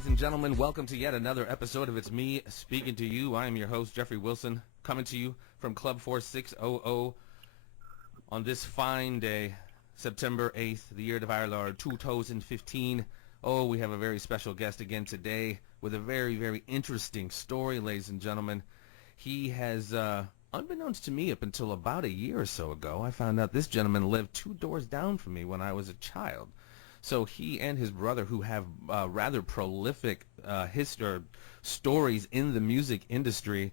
Ladies and gentlemen, welcome to yet another episode of It's Me Speaking to You. I am your host, Jeffrey Wilson, coming to you from Club 4600 on this fine day, September 8th, the year of our Lord 2015. Oh, we have a very special guest again today with a very, very interesting story, ladies and gentlemen. He has, unbeknownst to me up until about a year or so ago, I found out this gentleman lived 2 doors down from me when I was a child. So he and his brother, who have rather prolific stories in the music industry,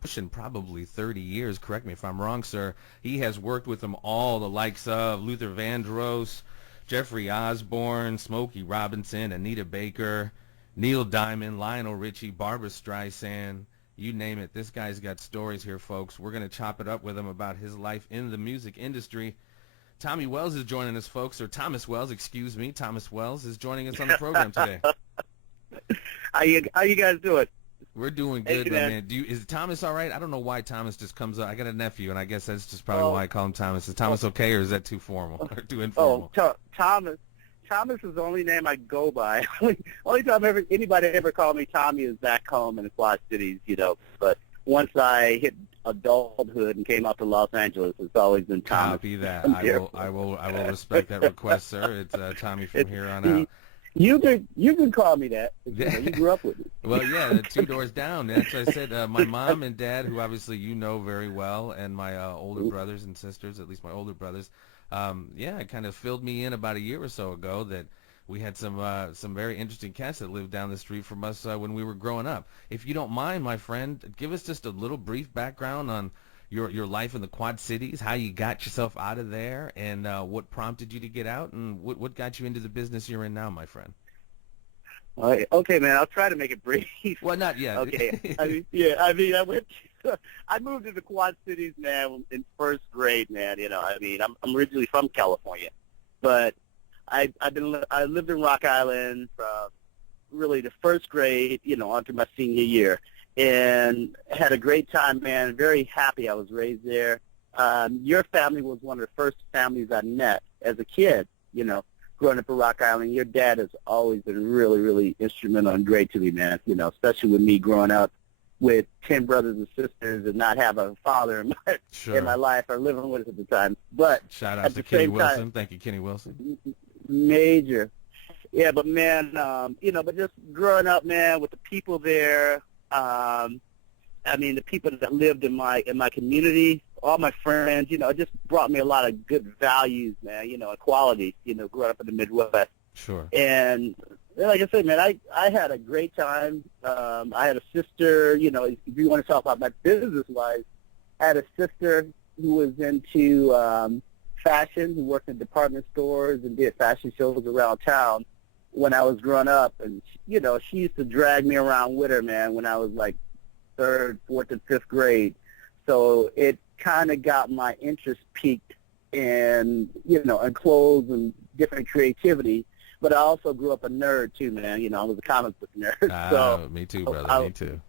pushing probably 30 years, correct me if I'm wrong, sir. He has worked with them all, the likes of Luther Vandross, Jeffrey Osborne, Smokey Robinson, Anita Baker, Neil Diamond, Lionel Ritchie, Barbra Streisand, you name it. This guy's got stories here, folks. We're going to chop it up with him about his life in the music industry. Tommy Wells is joining us, folks, or Thomas Wells, excuse me. Thomas Wells is joining us on the program today. How you guys doing? We're doing good, man. Is Thomas all right? I don't know why Thomas just comes up. I got a nephew, and I guess that's just probably why I call him Thomas. Is Thomas okay, or is that too formal or too informal? Thomas is the only name I go by. only time anybody ever called me Tommy is back home in the Quad Cities, But once I hit adulthood and came out to Los Angeles, it's always been Thomas. Copy that. I will respect that request, sir. It's Tommy from here on out. You can call me that. You grew up with me. Well, yeah, 2 doors down. That's what I said. My mom and dad, who obviously you know very well, and my older brothers and sisters, at least my older brothers, it kind of filled me in about a year or so ago that we had some very interesting cats that lived down the street from us when we were growing up. If you don't mind, my friend, give us just a little brief background on your life in the Quad Cities, how you got yourself out of there, and what prompted you to get out, and what got you into the business you're in now, my friend. Okay, man. I'll try to make it brief. Well, not yet. Okay. I moved to the Quad Cities, man, in first grade, man. I'm originally from California, but I lived in Rock Island from really the first grade, onto my senior year, and had a great time, man. Very happy I was raised there. Your family was one of the first families I met as a kid, growing up in Rock Island. Your dad has always been really, really instrumental and great to me, man, especially with me growing up with 10 brothers and sisters and not have a father in my life or living with us at the time. But shout out to Kenny Wilson. Thank you, Kenny Wilson. Major. Yeah, but man, but just growing up, man, with the people there, the people that lived in my community, all my friends, it just brought me a lot of good values, man, and qualities, growing up in the Midwest. Sure. And like I said, man, I had a great time. I had a sister, if you want to talk about my business-wise, I had a sister who was into fashion, who worked in department stores and did fashion shows around town when I was growing up. And, she used to drag me around with her, man, when I was like 3rd, 4th, and 5th grade. So it kind of got my interest peaked in, in clothes and different creativity. But I also grew up a nerd, too, man. I was a comic book nerd. So me too, brother. Me too.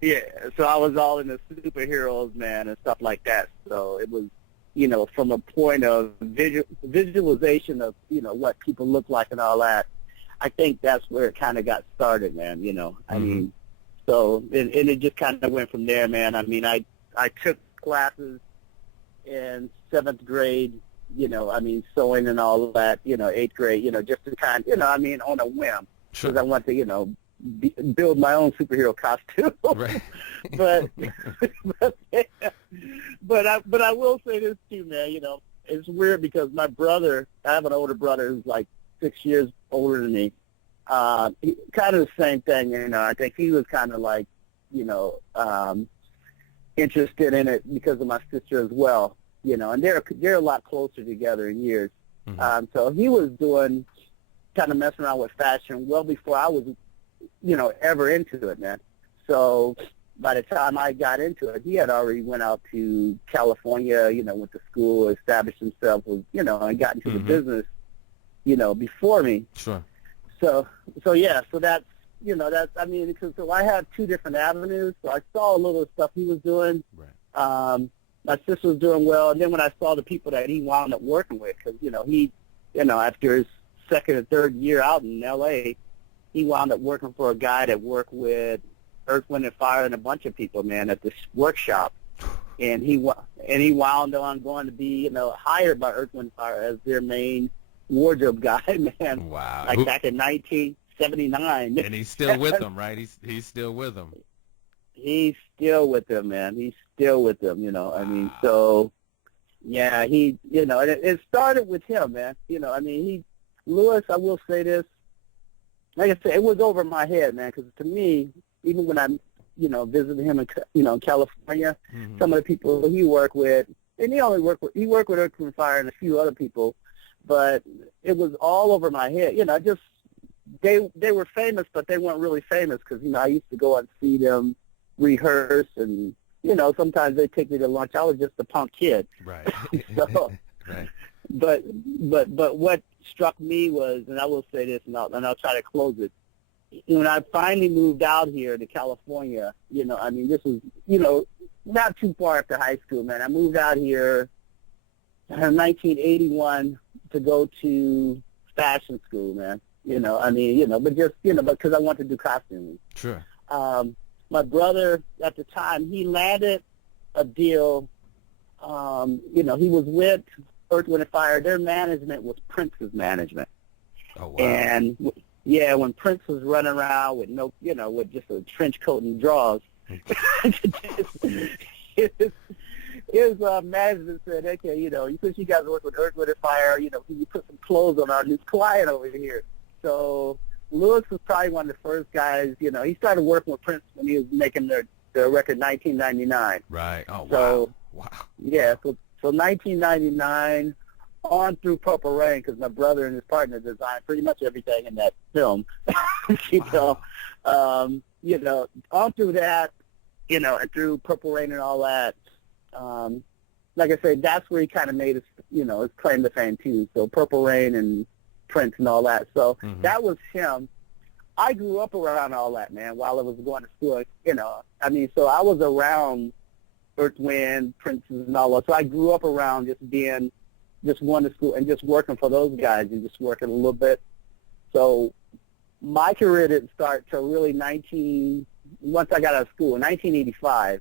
Yeah, so I was all into superheroes, man, and stuff like that. So it was, from a point of visualization of, what people look like and all that, I think that's where it kind of got started, man, I mean, so, and it just kind of went from there, man. I mean, I took classes in 7th grade, sewing and all of that, 8th grade, just to kind of, on a whim. Sure. Because I want to, build my own superhero costume. Right. but I will say this too, man. It's weird because my brother, I have an older brother who's like 6 years older than me. He, kind of the same thing, I think he was kind of like, interested in it because of my sister as well, and they're a lot closer together in years. Mm-hmm. So he was doing kind of messing around with fashion well before I was, ever into it, man. So by the time I got into it, he had already went out to California, went to school, established himself, and got into the business, before me. Sure. So that's, so I had 2 different avenues. So I saw a little of the stuff he was doing. Right. My sister was doing well, and then when I saw the people that he wound up working with, because, he, after his 2nd or 3rd year out in L.A., he wound up working for a guy that worked with Earth, Wind, and Fire and a bunch of people, man, at this workshop. And he wound on going to be, hired by Earth, Wind, and Fire as their main wardrobe guy, man. Wow. Like back in 1979. And he's still with them, right? He's still with them. He's still with them, man. He's still with them, Wow. I mean, so, yeah, and it started with him, man. Lewis, I will say this, like I said, it was over my head, man, because to me, even when I, visited him in, California, Mm-hmm. some of the people he worked with, and he worked with Earth, Wind, and Fire and a few other people, but it was all over my head. They were famous, but they weren't really famous because, I used to go and see them rehearse, and, sometimes they take me to lunch. I was just a punk kid. Right. So, Right. But what struck me was, and I will say this, and I'll try to close it. When I finally moved out here to California, this was, not too far after high school, man. I moved out here in 1981 to go to fashion school, man. But just, because I wanted to do costuming. Sure. My brother at the time, he landed a deal. He was with Earth, Wind, and Fire. Their management was Prince's management. Oh, wow. And, yeah, when Prince was running around with with just a trench coat and drawers, his management said, okay, since you guys work with Earth, Wind, and Fire, can you put some clothes on our new client over here? So Lewis was probably one of the first guys, he started working with Prince when he was making the record 1999. Right. Oh, wow. So, wow. Yeah, so 1999 on through Purple Rain, because my brother and his partner designed pretty much everything in that film. Wow. On through that, and through Purple Rain and all that. Like I said, that's where he kind of made his claim to fame too. So Purple Rain and Prince and all that. So Mm-hmm. that was him. I grew up around all that, man, while I was going to school. So I was around Earth, Wind, Princes, and all that. So I grew up around just going to school and just working for those guys and just working a little bit. So my career didn't start till really once I got out of school in 1985.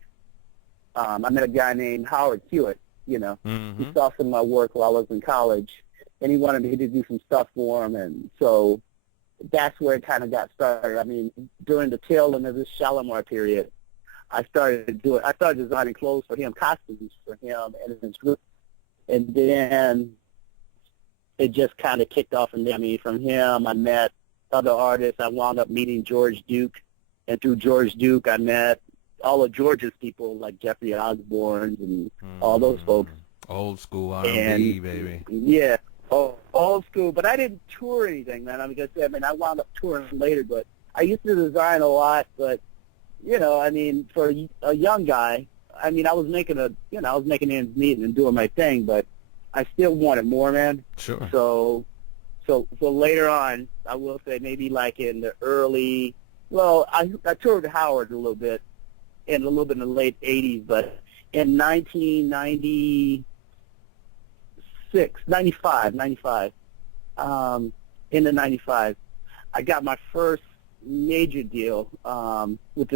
I met a guy named Howard Hewitt. Mm-hmm. He saw some of my work while I was in college, and he wanted me to do some stuff for him, and so that's where it kind of got started. I mean, during the tail end of this Shalimar period, I started designing clothes for him, costumes for him and his group, and then it just kind of kicked off from there. I mean, from him, I met other artists. I wound up meeting George Duke, and through George Duke, I met all of George's people, like Jeffrey Osborne and all those folks. Old school R&B, baby. Yeah, old school. But I didn't tour anything, man. I wound up touring later, but I used to design a lot. But, for a young guy, I was making ends meet and doing my thing, but I still wanted more, man. Sure. So later on, I will say maybe like in the early, I toured with Howard a little bit in the late 80s, but in 1996, 95, in the 95, I got my first major deal with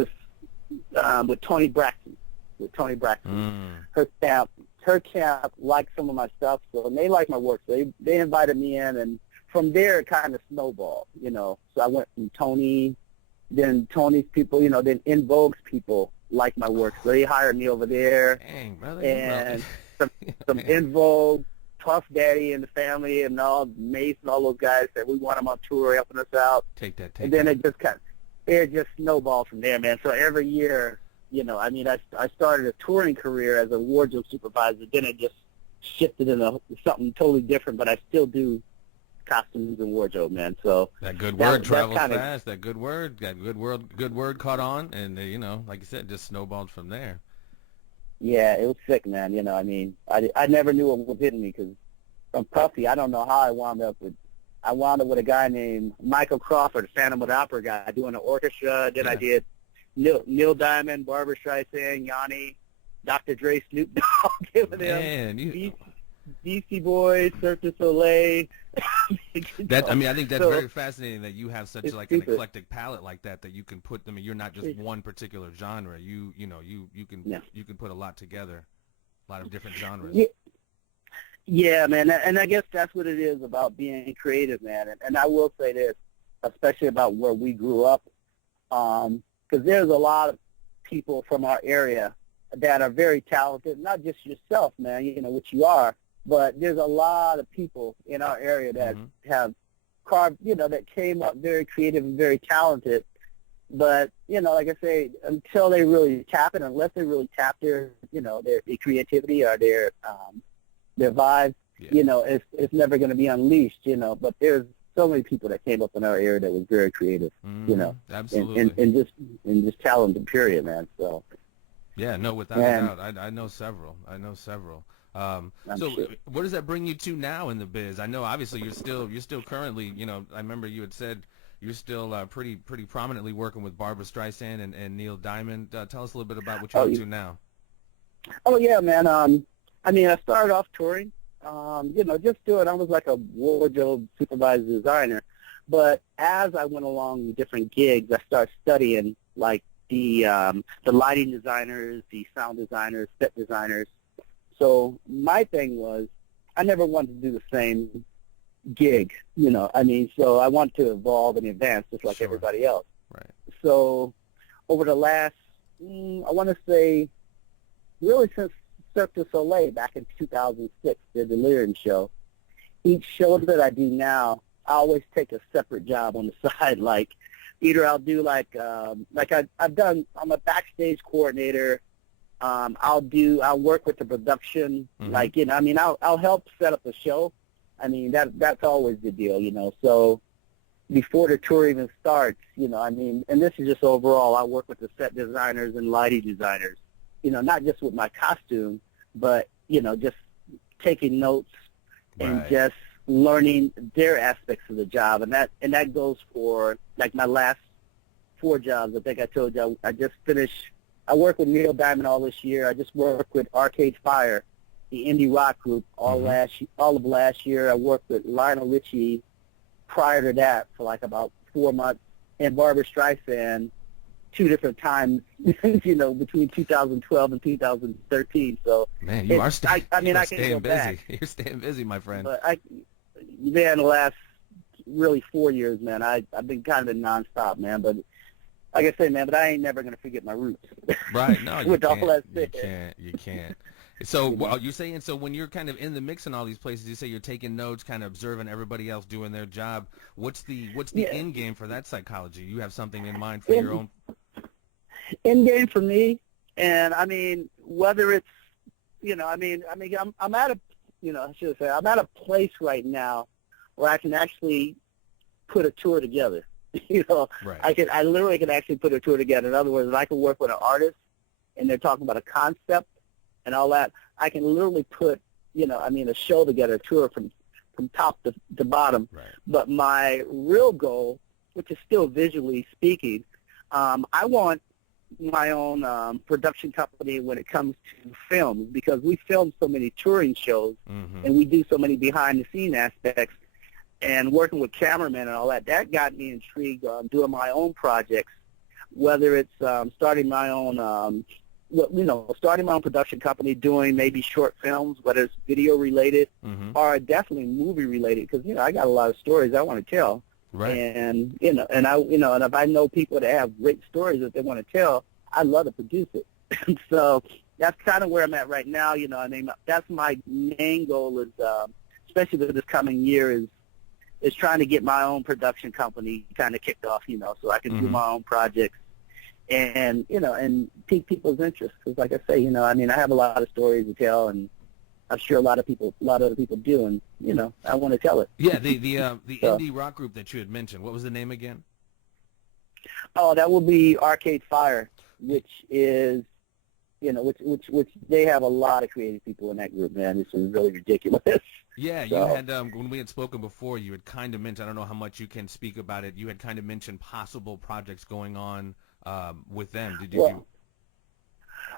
Tony Braxton. Her camp liked some of my stuff, so they liked my work. So they invited me in, and from there it kind of snowballed, So I went from Tony, then Tony's people, then In Vogue's people liked my work, so they hired me over there. Dang, brother. And some In Vogue, Puff Daddy and the family, and all Mace and all those guys said we want them on tour helping us out. And then it just snowballed from there, man. So every year, I started a touring career as a wardrobe supervisor. Then it just shifted into something totally different, but I still do costumes and wardrobe, man. So that good word travels fast. That good word caught on, and like you said, just snowballed from there. Yeah, it was sick, man. I never knew what was hitting me because from Puffy, I don't know how I wound up with a guy named Michael Crawford, the Phantom of the Opera guy, doing the orchestra. Then I did Neil Diamond, Barbara Streisand, Yanni, Dr. Dre, Snoop Dogg, giving them Beastie Boys, Cirque du Soleil. That I mean, I think that's so very fascinating that you have such it's like an stupid. eclectic palette like that you can put them. You're not just one particular genre. Yeah. You can put a lot together, a lot of different genres. Yeah, yeah, man, and I guess that's what it is about being creative, man. And I will say this, especially about where we grew up, because there's a lot of people from our area that are very talented. Not just yourself, man, which you are, but there's a lot of people in our area that have carved, that came up very creative and very talented. But, like I say, until they really tap it, unless they really tap their creativity or their vibe, it's never going to be unleashed, But there's so many people that came up in our area that was very creative, Absolutely. and just talented, period, man. So. Yeah, no, without a doubt. I know several. So sure. what does that bring you to now in the biz? I know obviously you're still currently, I remember you had said you're still pretty prominently working with Barbra Streisand and Neil Diamond. Tell us a little bit about what you're up to now. Oh yeah, man. I started off touring, just I was like a wardrobe supervisor designer. But as I went along with different gigs, I started studying like the lighting designers, the sound designers, set designers. So my thing was I never wanted to do the same gig, so I wanted to evolve and advance just like everybody else. Right. So over the last, I want to say, really since Cirque du Soleil back in 2006, the Delirium show, each show that I do now, I always take a separate job on the side. Like either I'll do I've done, I'm a backstage coordinator. I'll work with the production. I'll help set up the show. That's always the deal, So before the tour even starts, and this is just overall, I work with the set designers and lighting designers, not just with my costume, but, just taking notes and just learning their aspects of the job. And that goes for, like, my last 4 jobs. I think I told you I just finished. I worked with Neil Diamond all this year. I just worked with Arcade Fire, the indie rock group, all of last year. I worked with Lionel Ritchie prior to that for like about 4 months, and Barbra Streisand 2 different times, between 2012 and 2013. So man, you are staying busy. Back. You're staying busy, my friend. But the last really 4 years, man, I've been kind of nonstop, man. But like I say, man, but I ain't never gonna forget my roots. Right? No, you With can't. all that said. You can't. So you're saying, so when you're kind of in the mix in all these places, you say you're taking notes, kind of observing everybody else doing their job. What's the end game for that psychology? You have something in mind for your own? End game for me, and whether it's, I'm at a, I should say, I'm at a place right now where I can actually put a tour together. Right. I literally can actually put a tour together. In other words, if I can work with an artist and they're talking about a concept and all that, I can literally put, a show together, a tour from top to bottom. Right. But my real goal, which is still visually speaking, I want my own production company when it comes to films, because we film so many touring shows and we do so many behind-the-scene aspects. And working with cameramen and all that, that got me intrigued on doing my own projects, whether it's starting my own production company, doing maybe short films, whether it's video related or definitely movie related, because I got a lot of stories I want to tell. Right. And and if I know people that have great stories that they want to tell, I'd love to produce it. So that's kind of where I'm at right now. That's my main goal is, especially with this coming year, is trying to get my own production company kind of kicked off, so I can do my own projects and, and pique people's interest. Because like I say, I have a lot of stories to tell, and I'm sure a lot of other people do, and, I want to tell it. Yeah, the indie rock group that you had mentioned, what was the name again? Oh, that will be Arcade Fire, which is, which they have a lot of creative people in that group, man. This is really ridiculous. Yeah, you had, when we had spoken before, you had kind of mentioned, I don't know how much you can speak about it, you had kind of mentioned possible projects going on with them. Did you?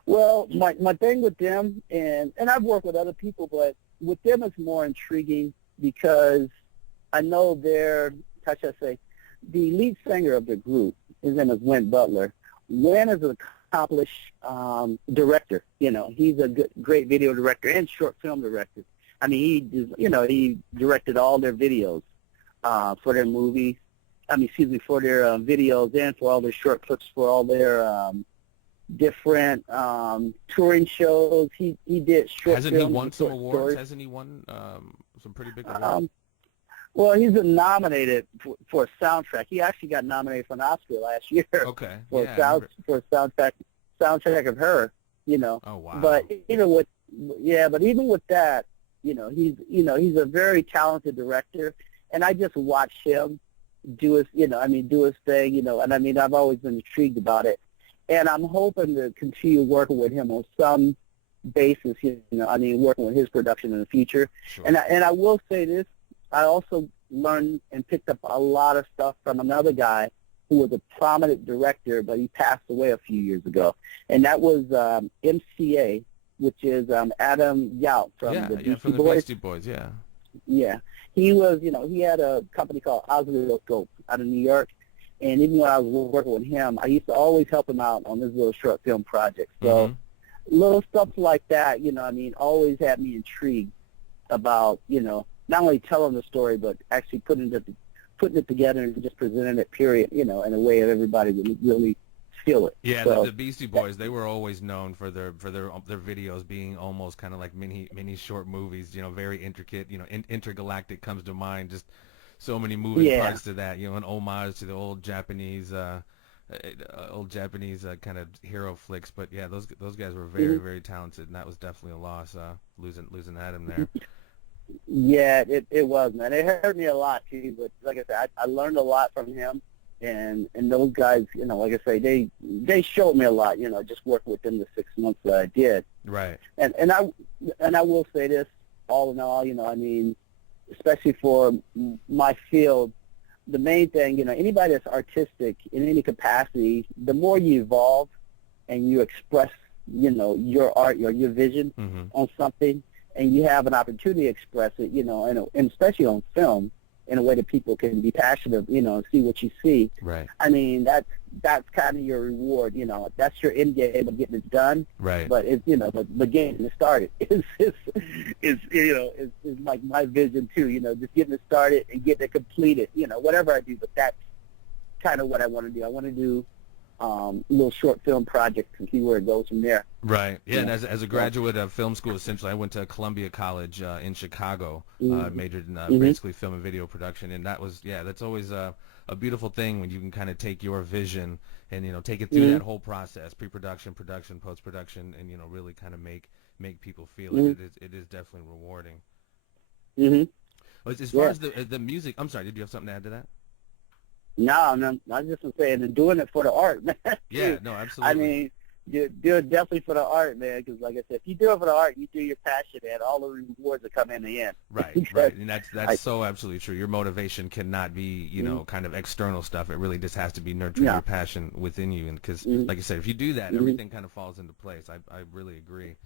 Well, my thing with them, and I've worked with other people, but with them it's more intriguing because I know they're, how should I say, the lead singer of the group, his name is Win Butler. Win is an accomplished director. You know, he's a great video director and short film director. I mean, he directed all their videos for their movies. For their videos and for all their short clips for all their different touring shows. He did short Hasn't films. He won some awards? Stories. Hasn't he won some pretty big awards? Well, he's been nominated for a soundtrack. He actually got nominated for an Oscar last year. Okay. For a soundtrack of Her. You know. Oh wow. But even with that, he's a very talented director, and I just watch him do his thing, and I've always been intrigued about it, and I'm hoping to continue working with him on some basis, working with his production in the future. Sure. And I will say this, I also learned and picked up a lot of stuff from another guy who was a prominent director, but he passed away a few years ago, and that was MCA, which is Adam Yauch from the Beastie Boys. Yeah. Yeah. He was, he had a company called Oscilloscope out of New York, and even when I was working with him, I used to always help him out on his little short film projects. So little stuff like that, always had me intrigued about, not only telling the story, but actually putting it together and just presenting it, period, in a way that everybody would really feel it. Yeah, so, the Beastie Boys, they were always known for their videos being almost kind of like mini short movies, very intricate, Intergalactic comes to mind, just so many moving parts to that, an homage to the old Japanese kind of hero flicks. But yeah, those guys were very very talented, and that was definitely a loss, losing Adam there. Yeah, it was, man. It hurt me a lot too, but like I said, I learned a lot from him. And those guys, like I say, they showed me a lot, just working with them the 6 months that I did. Right. And I will say this, all in all, especially for my field, the main thing, anybody that's artistic in any capacity, the more you evolve and you express, your art or your vision on something, and you have an opportunity to express it, and especially on film, in a way that people can be passionate, and see what you see. Right. That's kind of your reward, That's your end game of getting it done. Right. But it's, the getting it started is like my vision too. Just getting it started and getting it completed. Whatever I do, but that's kind of what I want to do. I want to do little short film projects and see where it goes from there. Right. Yeah, and as a graduate of film school, essentially, I went to Columbia College in Chicago, majored in basically film and video production, and that's always a beautiful thing when you can kind of take your vision and take it through that whole process, pre-production, production, post-production, and really kind of make people feel it. It is definitely rewarding. As far as the music, I'm sorry, did you have something to add to that? No, I was just saying, and doing it for the art, man. Yeah, no, absolutely. You do it definitely for the art, man, because like I said, if you do it for the art, you do your passion, and all the rewards will come in the end. Right, and that's so absolutely true. Your motivation cannot be, kind of external stuff. It really just has to be nurturing your passion within you, and because, like I said, if you do that, everything kind of falls into place. I really agree.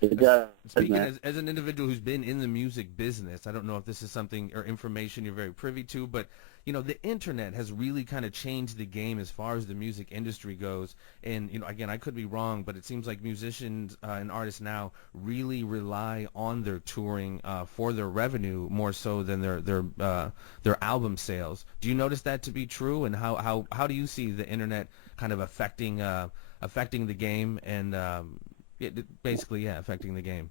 It does, speaking as an individual who's been in the music business, I don't know if this is something or information you're very privy to, but the internet has really kind of changed the game as far as the music industry goes. And again, I could be wrong, but it seems like musicians and artists now really rely on their touring for their revenue more so than their album sales. Do you notice that to be true? And how do you see the internet kind of affecting the game and affecting the game?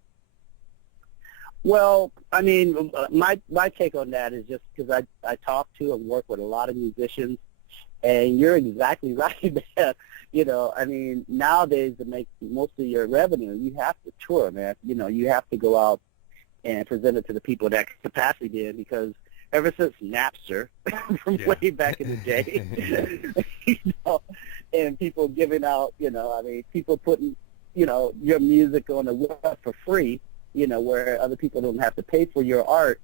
Well, my take on that is just because I talk to and work with a lot of musicians, and you're exactly right, man. Nowadays to make most of your revenue, you have to tour, man. You have to go out and present it to the people that capacity did, because ever since Napster, from way back in the day, and people giving out, people putting, your music on the web for free, where other people don't have to pay for your art,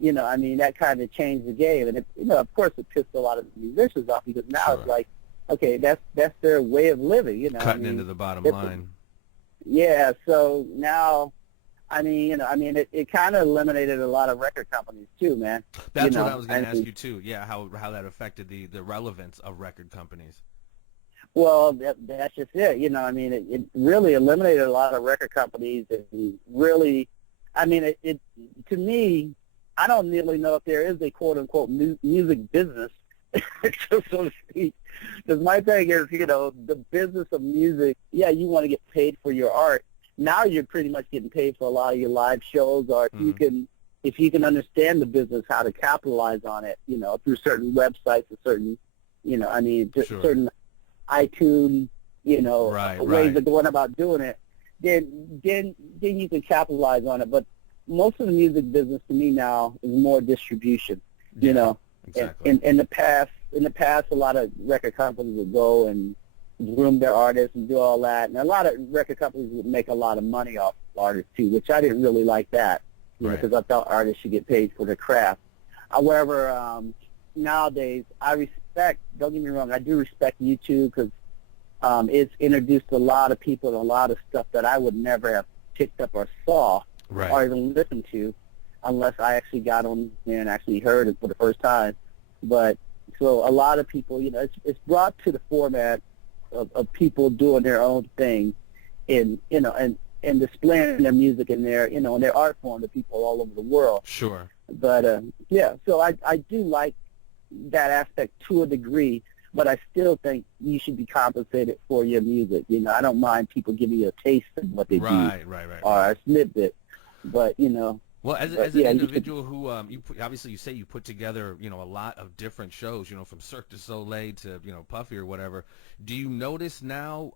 that kind of changed the game. And, of course, it pissed a lot of musicians off, because now it's like, okay, that's their way of living, Cutting into the bottom line. Yeah, so now I mean, it kind of eliminated a lot of record companies too, man. That's what I was going to ask you too. Yeah, how that affected the relevance of record companies. Well, that's just it. It really eliminated a lot of record companies, and really, it to me, I don't really know if there is a quote unquote music business, so to speak. Because my thing is, the business of music. Yeah, you want to get paid for your art. Now you're pretty much getting paid for a lot of your live shows, or if you can understand the business, how to capitalize on it, through certain websites or certain, certain iTunes, ways of going about doing it, then you can capitalize on it. But most of the music business to me now is more distribution, Exactly. In the past, a lot of record companies would go and groom their artists and do all that, and a lot of record companies would make a lot of money off artists too, which I didn't really like that, because I thought artists should get paid for their craft. However, nowadays I respect. Don't get me wrong, I do respect YouTube, because it's introduced a lot of people to a lot of stuff that I would never have picked up or saw or even listened to, unless I actually got on there and actually heard it for the first time. But so a lot of people, it's brought to the format of people doing their own thing, and displaying their music in their in their art form to people all over the world. Sure. But so I do like that aspect to a degree, but I still think you should be compensated for your music. I don't mind people giving you a taste of what they do, or a snippet, but Well, as an individual who, obviously you say you put together, a lot of different shows, from Cirque du Soleil to, Puffy or whatever. Do you notice now,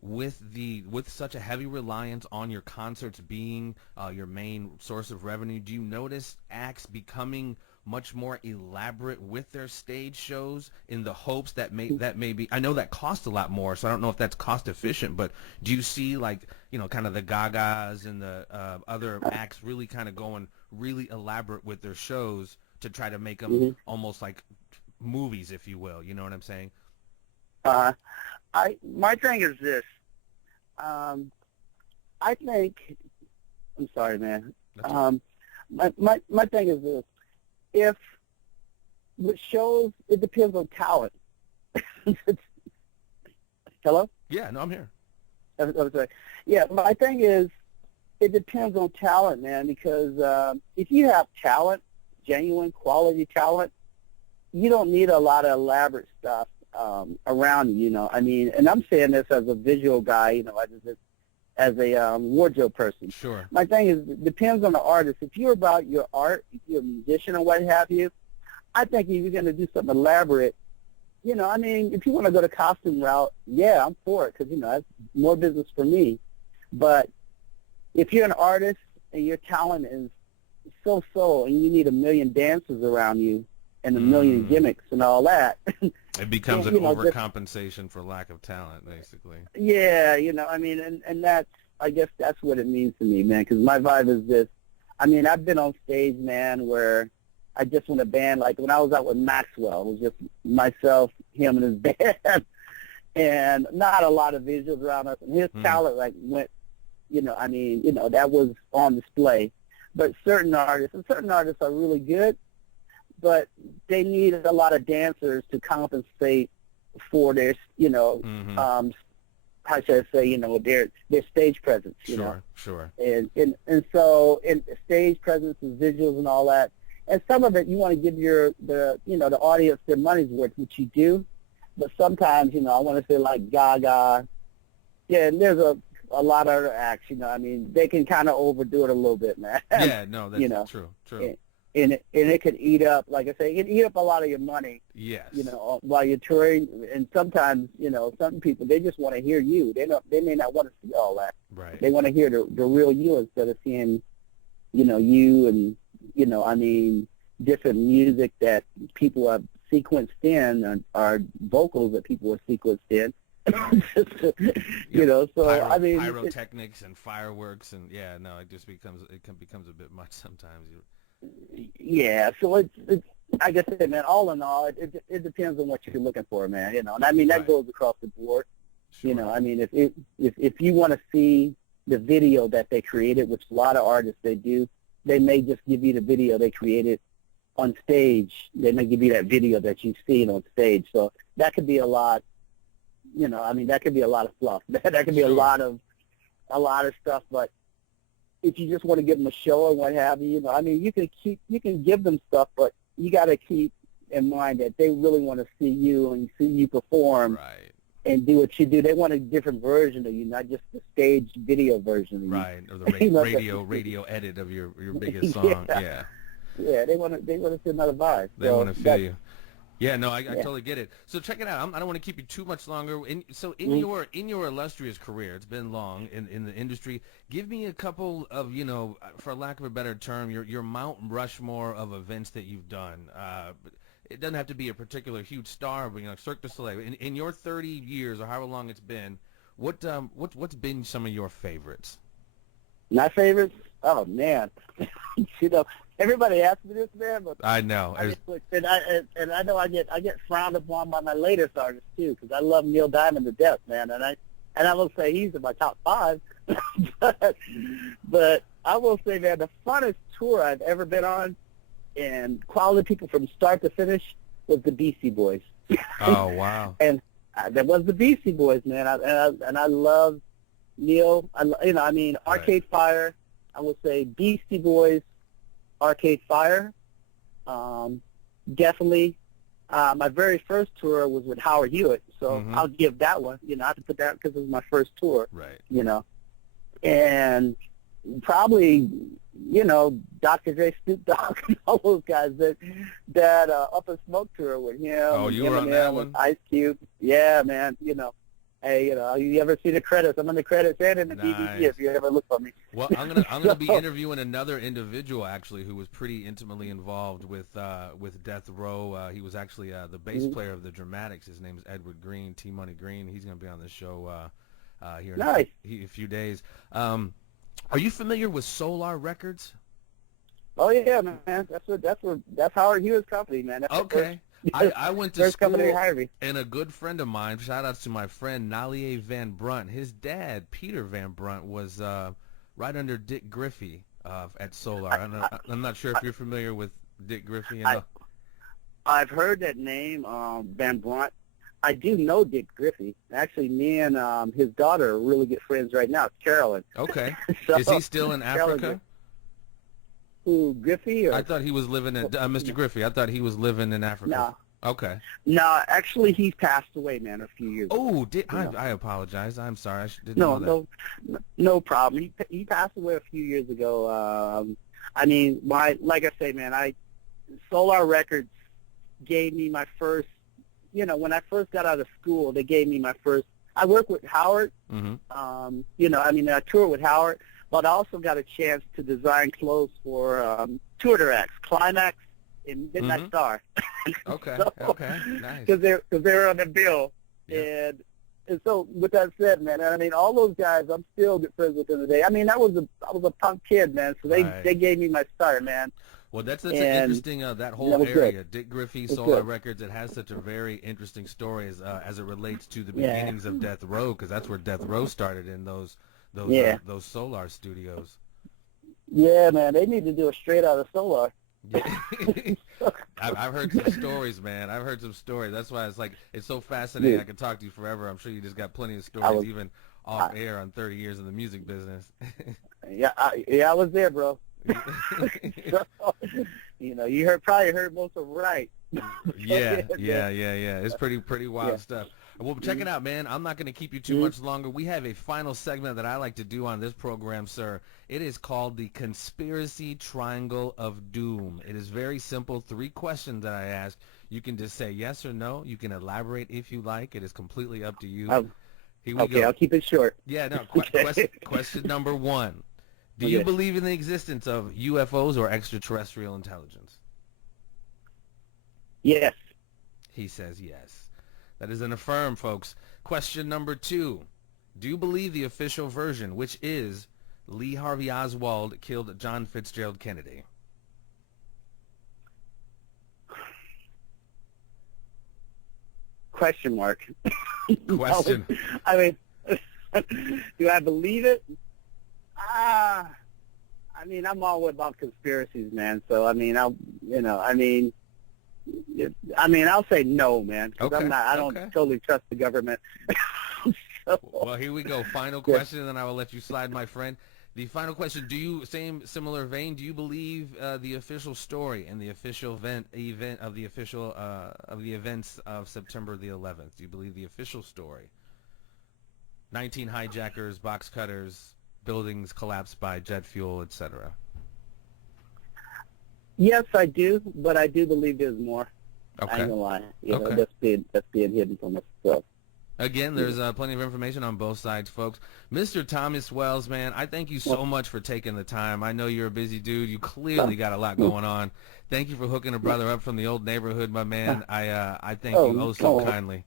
with such a heavy reliance on your concerts being your main source of revenue, do you notice acts becoming much more elaborate with their stage shows in the hopes that maybe I know that costs a lot more, so I don't know if that's cost efficient, but do you see kind of the Gagas and the other acts really kind of going really elaborate with their shows to try to make them almost like movies, if you will? You know what I'm saying? My thing is this. I think. I'm sorry, man. My thing is this. If with shows, it depends on talent. Hello? Yeah, no, I'm here. I'm sorry. Yeah, my thing is, it depends on talent, man, because if you have talent, genuine quality talent, you don't need a lot of elaborate stuff around you, and I'm saying this as a visual guy, as a wardrobe person. Sure. My thing is, it depends on the artist. If you're about your art, if you're a musician or what have you, I think if you're going to do something elaborate, if you want to go the costume route, yeah, I'm for it, because, that's more business for me. But if you're an artist and your talent is so-so and you need a million dancers around you and a million gimmicks and all that, it becomes an overcompensation for lack of talent, basically. Yeah, and that's, I guess that's what it means to me, man, because my vibe is this. I've been on stage, man, where I just want a band, like when I was out with Maxwell, it was just myself, him, and his band, and not a lot of visuals around us, and his talent, went, that was on display. But certain artists are really good, but they need a lot of dancers to compensate for their, how should I say, their stage presence, Sure. And so stage presence and visuals and all that. And some of it you want to give the audience their money's worth, which you do. But sometimes, I want to say like Gaga. Yeah, and there's a lot of other acts, they can kind of overdo it a little bit, man. Yeah, no, that's true. And it could eat up, like I say, it can eat up a lot of your money. Yes. While you're touring, and sometimes, some people, they just want to hear you. They may not want to see all that. Right. They want to hear the real you instead of seeing, you and, different music that people have sequenced in, or vocals that people are sequenced in. So pyrotechnics and fireworks, and it just becomes a bit much sometimes. Yeah, so it's like I said, man, all in all, it depends on what you're looking for, man. And that goes across the board. Sure. If you want to see the video that they created, which a lot of artists they do. They may just give you the video they created on stage. They may give you that video that you've seen on stage. So that could be a lot. That could be a lot of fluff. That could be a lot of stuff. But if you just want to give them a show or what have you, you can give them stuff, but you got to keep in mind that they really want to see you and see you perform. Right. And do what you do. They want a different version of you, not just the stage video version of you. Right, or the radio edit of your biggest song. Yeah. Yeah, they want to see another vibe. They want to feel you. Yeah, no, I totally get it. So check it out. I don't want to keep you too much longer. In your illustrious career, it's been long in the industry. Give me a couple of, for lack of a better term, your Mount Rushmore of events that you've done. It doesn't have to be a particular huge star, but Cirque du Soleil. In your 30 years or however long it's been, what's been some of your favorites? My favorites? Oh man, everybody asks me this, man. But I know. I know I get frowned upon by my latest artists too, because I love Neil Diamond to death, man. And I will say he's in my top 5. but I will say, man, the funnest tour I've ever been on, and quality people from start to finish, was the Beastie Boys. Oh, wow. And that was the Beastie Boys, man. I love Neil. Arcade Fire. I would say Beastie Boys, Arcade Fire. Definitely. My very first tour was with Howard Hewitt, so I'll give that one. I have to put that because it was my first tour. Right. And probably, Dr. Dre, Snoop Dogg, and all those guys that Up in Smoke tour with him. Oh, you were on that one? Ice Cube. Yeah, man. Hey, you ever see the credits? I'm in the credits and in the DVD if you ever look for me. Well, I'm gonna be interviewing another individual actually who was pretty intimately involved with Death Row. He was actually the bass player of the Dramatics. His name is Edward Green, T Money Green. He's gonna be on the show here in a few days. Are you familiar with Solar Records? Oh yeah, man. That's Howard Hewitt's company, man. That's okay. I went to school, me. And a good friend of mine, shout outs to my friend Nalier Van Brunt, his dad, Peter Van Brunt, was right under Dick Griffey at Solar. I'm not sure if you're familiar with Dick Griffey. I've heard that name, Van Brunt. I do know Dick Griffey. Actually, me and his daughter are really good friends right now. It's Carolyn. Okay. Is he still in Africa? Who, Griffey? Or? I thought he was living in Mr. Griffey. I thought he was living in Africa. No. Okay. No, actually, he's passed away, man, a few years ago. Oh, I apologize. I'm sorry. I didn't know that. No problem. He passed away a few years ago. Like I say, man, Solar Records gave me my first. When I first got out of school, they gave me my first. I worked with Howard. I toured with Howard. But I also got a chance to design clothes for tour acts, Climax and Midnight Star. Okay, nice. Because they were on the bill. Yeah. And so with that said, man, all those guys, I'm still good friends with them today. I was a punk kid, man, so they gave me my start, man. Well, that's such an interesting, that whole area, good. Dick Griffey, Solar Records, it has such a very interesting story as it relates to the beginnings of Death Row, because that's where Death Row started in those Solar studios. Yeah, man, they need to do a straight out of Solar. I've heard some stories, man. I've heard some stories. That's why it's so fascinating. Yeah. I could talk to you forever. I'm sure you just got plenty of stories, even off air on 30 years in the music business. I was there, bro. So, you probably heard most of right. Yeah. It's pretty wild stuff. Well, check it out, man. I'm not going to keep you too much longer. We have a final segment that I like to do on this program, sir. It is called the Conspiracy Triangle of Doom. It is very simple. 3 questions that I ask. You can just say yes or no. You can elaborate if you like. It is completely up to you. Here we go. I'll keep it short. Yeah, no. Question number 1. Do you believe in the existence of UFOs or extraterrestrial intelligence? Yes. He says yes. That is an affirm, folks. Question number 2. Do you believe the official version, which is Lee Harvey Oswald killed John Fitzgerald Kennedy? Question mark. Question. Do I believe it? I mean, I'm all about conspiracies, man. So I mean, I'll say no, man, because Okay. I don't totally trust the government. So, Well, here we go. Final question, and then I will let you slide, my friend. The final question: similar vein? Do you believe the official story and the official event of the events of September the 11th? Do you believe the official story? 19 hijackers, box cutters, buildings collapsed by jet fuel, etc. yes, I do, but I do believe there's more. Okay. I ain't gonna lie. Okay. That's being hidden from us. So. Again, there's plenty of information on both sides, folks. Mr. Thomas Wells, man, I thank you so much for taking the time. I know you're a busy dude. You clearly got a lot going on. Thank you for hooking a brother up from the old neighborhood, my man. I thank you so kindly.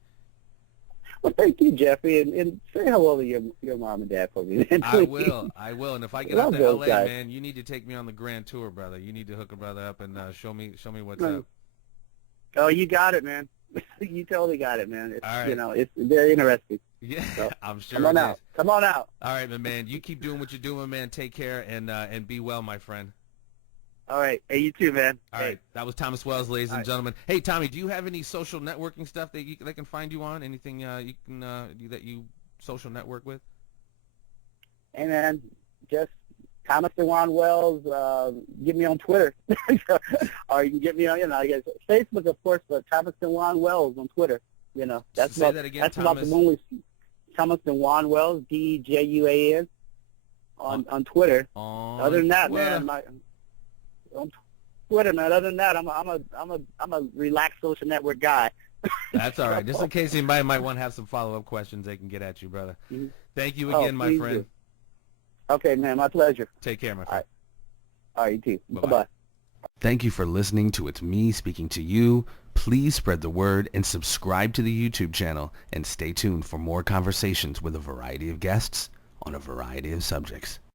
Well, thank you, Jeffrey, and say hello to your mom and dad for me. I will. And if I get up to those LA, guys. man, you need to take me on the grand tour, brother. You need to hook a brother up and show me what's up. Oh, you got it, man. You totally got it, man. It's, All right. It's very interesting. Yeah, So, I'm sure. Come on out. Come on out. All right, my man. You keep doing what you're doing, man. Take care and be well, my friend. All right. Hey, you too, man. All right. That was Thomas Wells, ladies and gentlemen. Hey, Tommy, do you have any social networking stuff that they can find you on? Anything you can that you social network with? Hey, man, just Thomas DeJuan Wells. Get me on Twitter, or you can get me on, I guess Facebook, of course, but Thomas DeJuan Wells on Twitter. That's Say that again, that's Thomas. about the only Thomas DeJuan Wells, DJUAN, on Twitter. Other than that, man, on Twitter, man. Other than that, I'm a relaxed social network guy. That's all right. Just in case anybody might want to have some follow-up questions, they can get at you, brother. Mm-hmm. Thank you again, my friend. Do. Okay, man. My pleasure. Take care, my friend. All right, you too. Bye-bye. Bye-bye. Thank you for listening to It's Me Speaking to You. Please spread the word and subscribe to the YouTube channel, and stay tuned for more conversations with a variety of guests on a variety of subjects.